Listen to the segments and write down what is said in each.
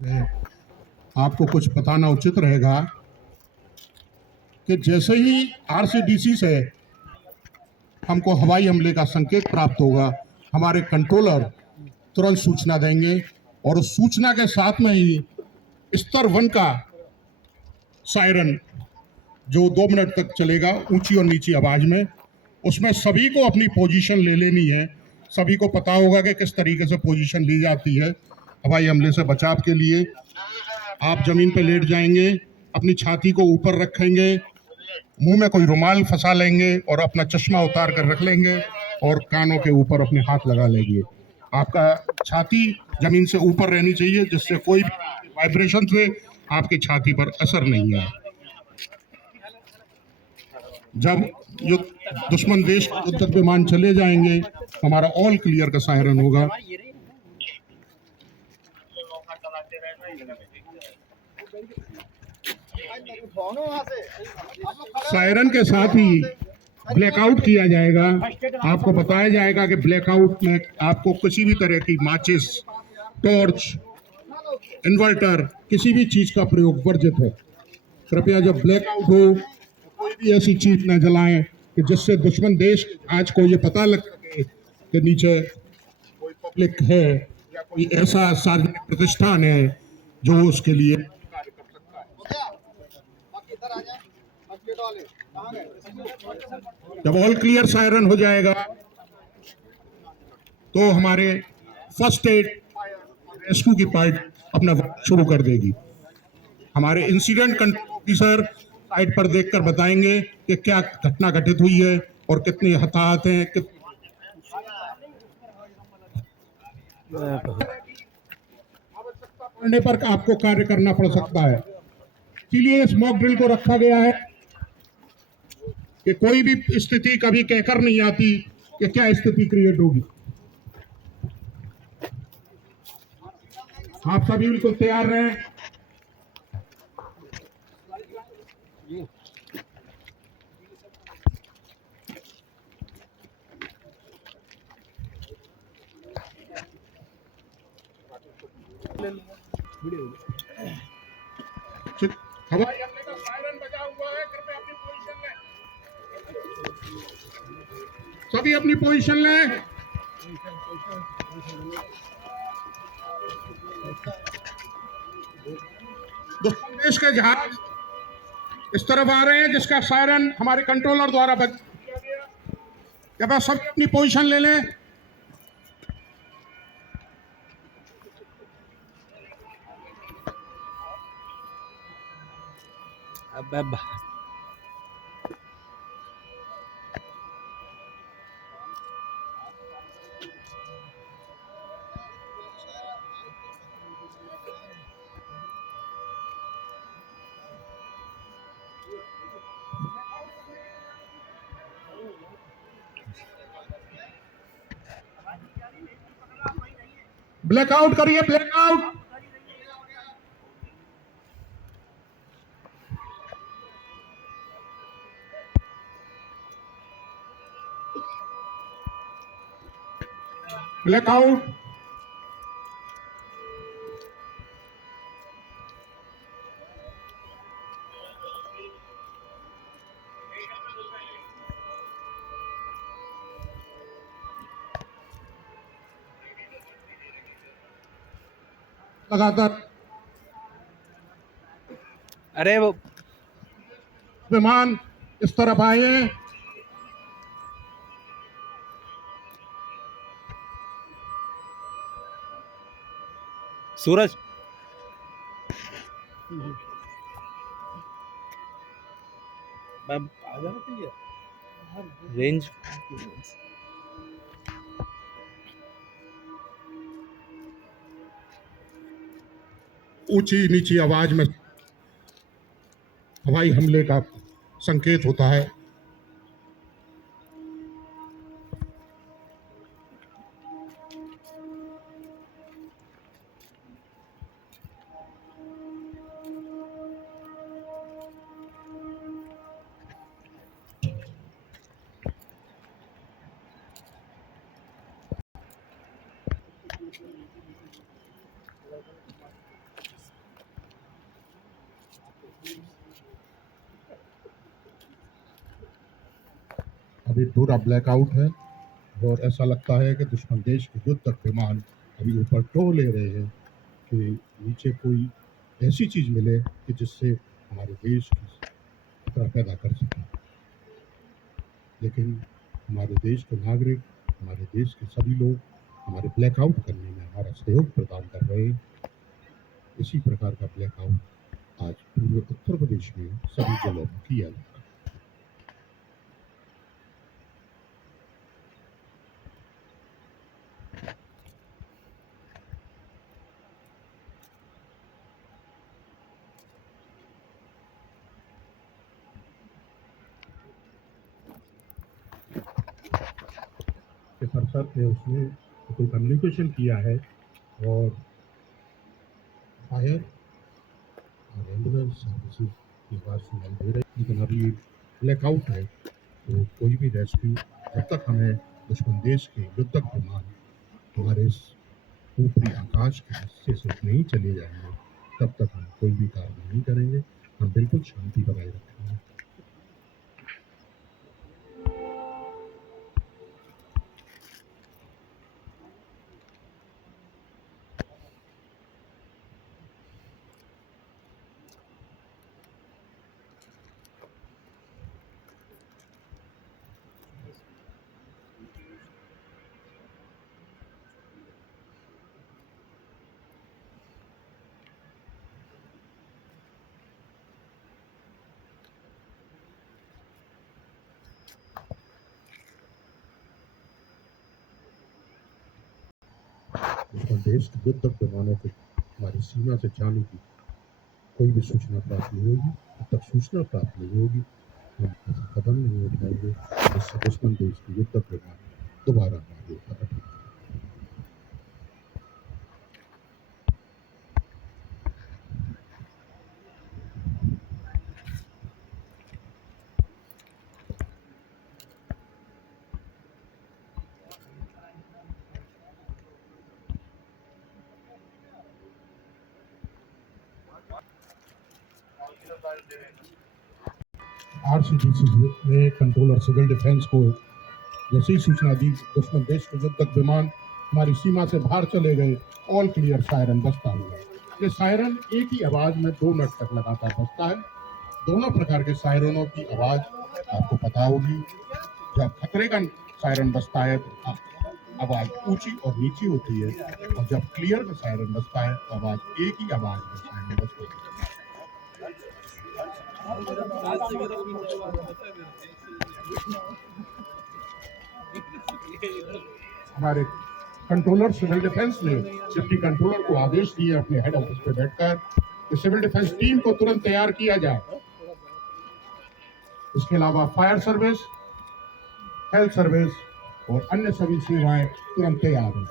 आपको कुछ बताना उचित रहेगा कि जैसे ही आरसीडीसी से हमको हवाई हमले का संकेत प्राप्त होगा, हमारे कंट्रोलर तुरंत सूचना देंगे और उस सूचना के साथ में ही स्तर 1 का सायरन जो 2 मिनट तक चलेगा ऊंची और नीची आवाज में, उसमें सभी को अपनी पोजीशन ले लेनी है। सभी को पता होगा कि किस तरीके से पोजीशन ली जाती है हवाई हमले से बचाव के लिए। आप जमीन पर लेट जाएंगे, अपनी छाती को ऊपर रखेंगे, मुंह में कोई रुमाल फंसा लेंगे और अपना चश्मा उतार कर रख लेंगे और कानों के ऊपर अपने हाथ लगा लेंगे। आपका छाती जमीन से ऊपर रहनी चाहिए जिससे कोई वाइब्रेशन से आपकी छाती पर असर नहीं आए। जब युद्ध दुश्मन देश के युद्धक विमान चले जाएंगे, हमारा ऑल क्लियर का सायरन होगा। सायरन के साथ ही ब्लैकआउट किया जाएगा। आपको बताया जाएगा कि ब्लैकआउट में आपको किसी भी तरह की माचिस, टॉर्च, इन्वर्टर, किसी भी चीज का प्रयोग वर्जित है। कृपया जब ब्लैकआउट हो कोई भी ऐसी चीज न जलाएं कि जिससे दुश्मन देश आज को ये पता लग सके कि नीचे कोई पब्लिक है या कोई ऐसा सार्वजनिक प्रतिष्ठान है जो उसके लिए कार्य कर सकता है। जब ऑल क्लियर सायरन हो जाएगा तो हमारे फर्स्ट एड रेस्क्यू की पार्ट अपना वर्क शुरू कर देगी। हमारे इंसिडेंट कंट्रोल ऑफिसर साइट पर देखकर बताएंगे कि क्या घटना घटित हुई है और कितने हताहत हैं। आवश्यकता पड़ने पर आपको कार्य करना पड़ सकता है। इसीलिए इस मॉक ड्रिल को रखा गया है कि कोई भी स्थिति कभी कहकर नहीं आती कि क्या स्थिति क्रिएट होगी। आप सभी बिल्कुल तैयार रहें। हवाई हमले का सायरन बजा हुआ है, कृपया अपनी पोजीशन लें। सभी अपनी पोजीशन लें। दुश्मन देश के जहाज इस तरफ आ रहे हैं जिसका सायरन हमारे कंट्रोलर द्वारा बज किया गया। कृपया सभी अपनी पोजीशन ले लें। अब ब्लैकआउट करिए, ब्लैकआउट। ब्लैकआउट। लगातार अरे वो विमान इस तरफ आए। सूरज अब आ जाना चाहिए रेंज। ऊंची नीची आवाज में हवाई हमले का संकेत होता है। अभी पूरा ब्लैकआउट है और ऐसा लगता है कि दुश्मन देश के युद्ध तक विमान अभी ऊपर टो ले रहे हैं कि नीचे कोई ऐसी चीज़ मिले कि जिससे हमारे देश की खतरा पैदा कर सके। लेकिन हमारे देश के नागरिक, हमारे देश के सभी लोग हमारे ब्लैकआउट करने में हमारा सहयोग प्रदान कर रहे हैं। इसी प्रकार का ब्लैकआउट आज पूरे उत्तर प्रदेश में सभी जगह किया जा रहा है। कि सरकार ने उसमें कोई कम्युनिकेशन किया है और फायर और एम्बुलेंस सर्विसेज की आवाज़ सुनाई दे रही, लेकिन अभी ब्लैकआउट है तो कोई भी रेस्क्यू जब तक हमें दुश्मन देश के युद्धक विमान हमारे इस ऊपरी आकाश के हिस्से से नहीं चले जाएंगे तब तक हम कोई भी कार्य नहीं करेंगे। हम बिल्कुल शांति बनाए रखेंगे। दुश्मन देश के युद्धक विमानों के हमारी सीमा से जाने की कोई भी सूचना प्राप्त नहीं होगी। जब तक सूचना प्राप्त नहीं होगी हम ऐसा कदम नहीं उठाएंगे जिससे दुश्मन देश के युद्धक विमान दोबारा हमारे ऊपर अटके। आरसीडीसी ने कंट्रोलर सिविल डिफेंस को जैसे ही सूचना दी दुश्मन देश के युद्धक विमान हमारी सीमा से बाहर चले गए। ऑल क्लियर सायरन बजता हुआ। ये सायरन एक ही आवाज में 2 मिनट तक लगातार बजता है। दोनों प्रकार के सायरनों की आवाज आपको पता होगी। जब खतरे का सायरन बजता है तो आवाज ऊंची और नीची होती है और जब क्लियर का सायरन बजता है तो आवाज एक ही आवाज में सायरन बजती है। हमारे कंट्रोलर सिविल डिफेंस ने डिप्टी कंट्रोलर को आदेश दिए अपने हेड ऑफिस पे बैठकर कि सिविल डिफेंस टीम को तुरंत तैयार किया जाए। इसके अलावा फायर सर्विस, हेल्थ सर्विस और अन्य सभी सेवाएं तुरंत तैयार हों।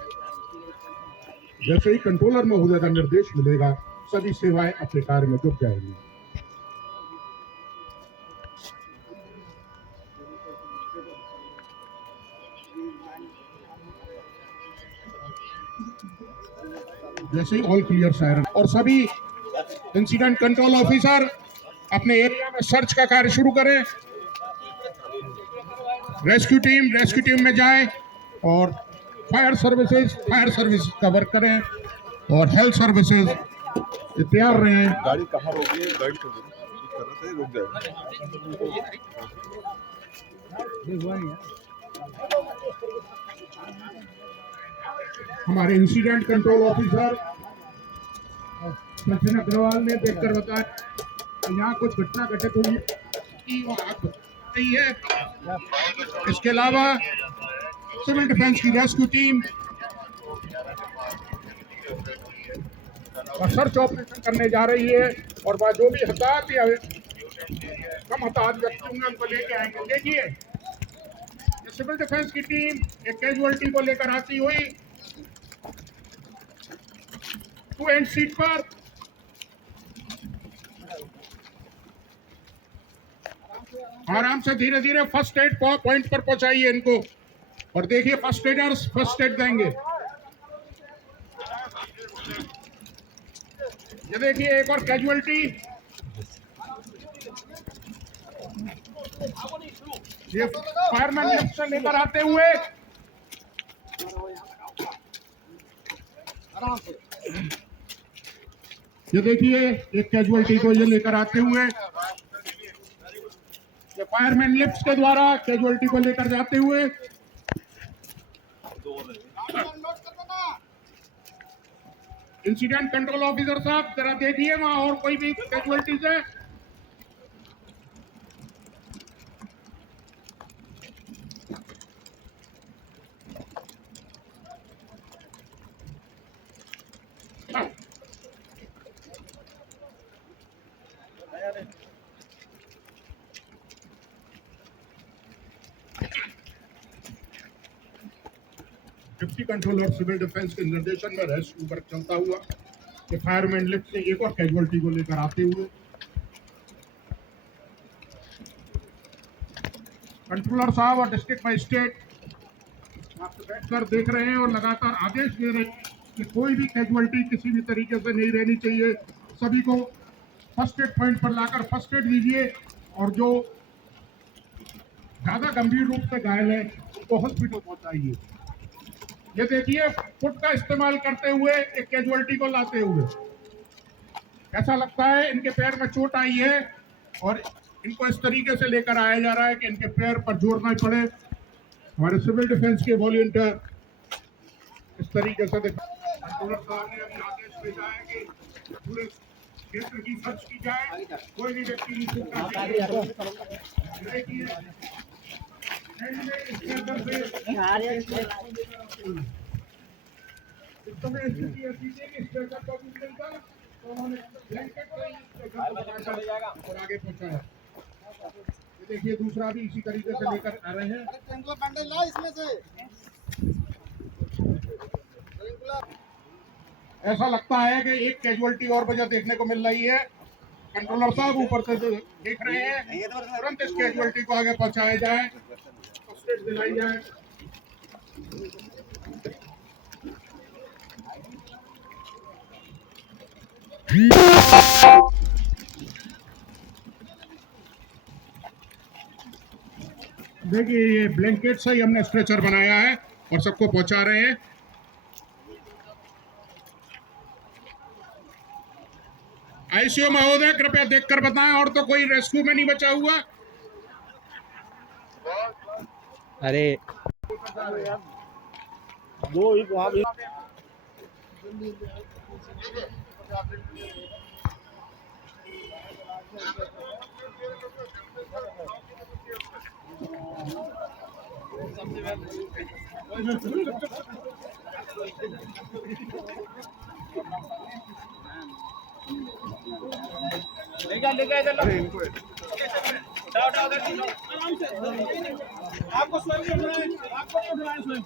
जैसे ही कंट्रोलर महोदय का निर्देश मिलेगा सभी सेवाएं अपने कार्य में जुट जाएंगी। जैसे ही ऑल क्लियर सायरन और सभी इंसिडेंट कंट्रोल ऑफिसर अपने एरिया में सर्च का कार्य शुरू करें। रेस्क्यू टीम में जाए और फायर सर्विसेज का वर्क करें और हेल्थ सर्विसेज तैयार रहें। गाड़ी कहाँ रोकी है? गाइड कर देना, रुक जाएगा। हमारे incident control officer Sachin Agarwal ने देखकर बताया कि यहाँ कुछ घटना घटित हुई है। इसके अलावा सिविल डिफेंस की रेस्क्यू टीम और सर्च ऑपरेशन करने जा रही है और वह जो भी हताहत या कम हताहत व्यक्ति होंगे उनको लेके आएंगे। देखिए सिविल डिफेंस की टीम एक कैजुअलिटी को लेकर आती हुई 2 एंड सीट पर आराम से धीरे धीरे फर्स्ट एड पॉइंट पर पहुंचाइए इनको और देखिए फर्स्ट एडर्स फर्स्ट एड देंगे। ये देखिए एक और कैजुअलिटी। ये फायरमैन लिफ्ट से लेकर आते हुए ये देखिए एक कैजुअलिटी को ये लेकर आते हुए ये फायरमैन लिफ्ट के द्वारा कैजुअलिटी को लेकर जाते हुए इंसिडेंट कंट्रोल ऑफिसर साहब जरा देखिए वहां और कोई भी कैजुअलिटीज है। डिप्टी कंट्रोलर सिविल डिफेंस के निर्देशन में रेस्क्यू वर्क चलता हुआ कि फायरमैन लिफ्ट से एक और कैजुअलिटी को लेकर आते हुए कंट्रोलर साहब और डिस्ट्रिक्ट मजिस्ट्रेट आप बैठकर देख रहे हैं और लगातार आदेश दे रहे हैं कि कोई भी कैजुअलिटी किसी भी तरीके से नहीं रहनी चाहिए। सभी को फर्स्ट एड पॉइंट पर लाकर फर्स्ट एड दीजिए और जो ज्यादा गंभीर रूप से घायल है उनको हॉस्पिटल पहुंचाइए। ये देखिए फुट का इस्तेमाल करते हुए एक कैजुअलिटी को लाते हुए ऐसा लगता है इनके पैर में चोट आई है और इनको इस तरीके से लेकर आया जा रहा है कि इनके पैर पर जोर ना पड़े। हमारे सिविल डिफेंस के वॉलंटियर इस तरीके से कंट्रोलर साहब ने अभी आदेश भेजा है कि पूरे क्षेत्र की सर्च की जाए, कोई भी व्यक्ति इस समय स्थिति ऐसी थी कि स्ट्रेचर पर भी मिलता तो उन्होंने ब्लैंकेट से ही स्ट्रेचर को और आगे पहुंचाया। ये देखिए दूसरा भी इसी तरीके से लेकर आ रहे हैं। ऐसा लगता है कि एक कैजुअलिटी और वजह देखने को मिल रही है। कंट्रोलर साहब ऊपर से देख रहे हैं तुरंत इस कैजुअलिटी को आगे पहुंचाया जाए, फर्स्ट एड दिलाई जाए। देखिए ये ब्लैंकेट से ही हमने स्ट्रेचर बनाया है और सबको पहुंचा रहे हैं। आईसीयू महोदय कृपया देखकर बताएं और तो कोई रेस्क्यू में नहीं बचा हुआ। अरे दो ही वहाँ भी आपको स्वयं उठना है, आपको उठना है स्वयं।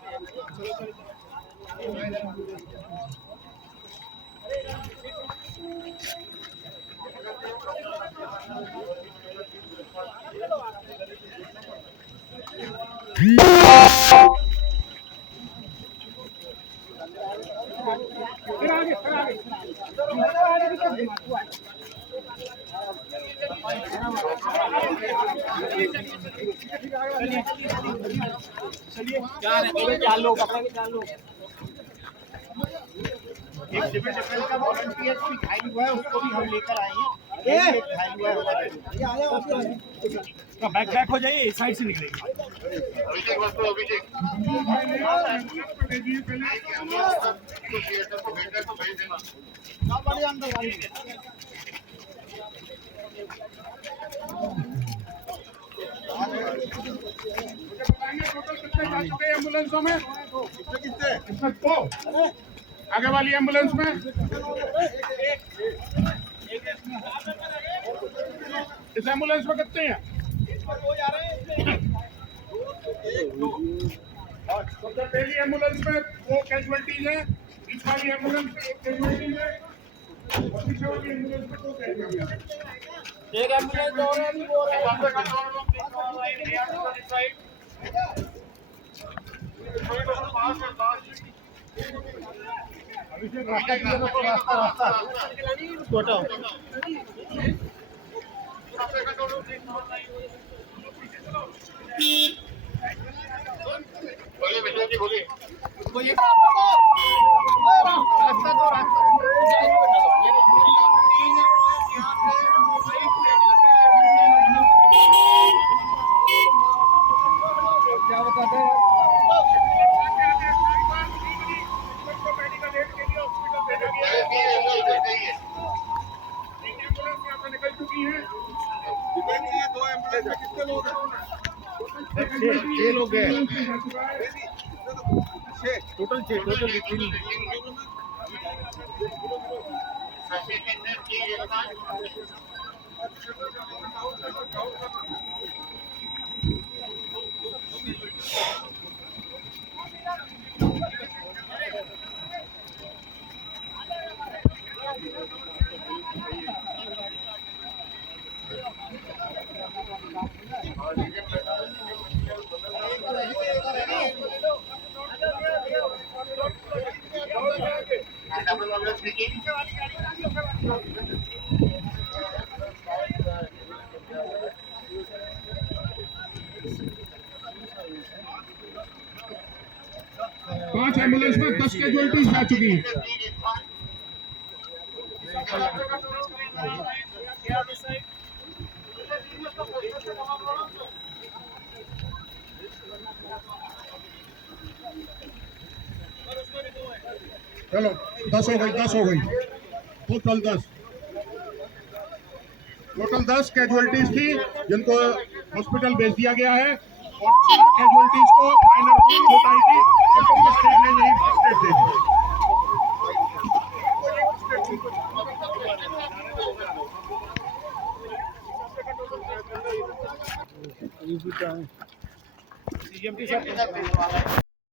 चार लोग अपना भी 4 लोग एक सिविल डिफेंस का वॉलंटियर भी घायल हुआ है, उसको भी हम लेकर आए हैं। घायल हुआ है बैक हो जाइए, इस साइड से निकलेगी। एम्बुलेंसों में इसमें 2 आगे वाली एम्बुलेंस में इस एम्बुलेंस में कितने हैं? सबसे पहली एम्बुलेंस में 2 कैजुअलिटीज है, बीच वाली एम्बुलेंस में 1 कैजुअलिटी है और पीछे वाली एम्बुलेंस में 2 कैजुअलिटी है। एक एम्बुलेंस और है, वो रास्ता दो एम्बुलेंस में कितने लोग हैं? छह लोग हैं छह टोटल तीन पांच एम्बुलेंस में 10 कैजुअलिटीज जा चुकी हैं। चलो 10 हो गई टोटल 10 कैजुअलिटीज थी जिनको हॉस्पिटल भेज दिया गया है और 4 कैजुअलिटीज को माइनर चोट आई थी उनको फर्स्ट एड ने यही फर्स्ट एड दे दी। CMT साहब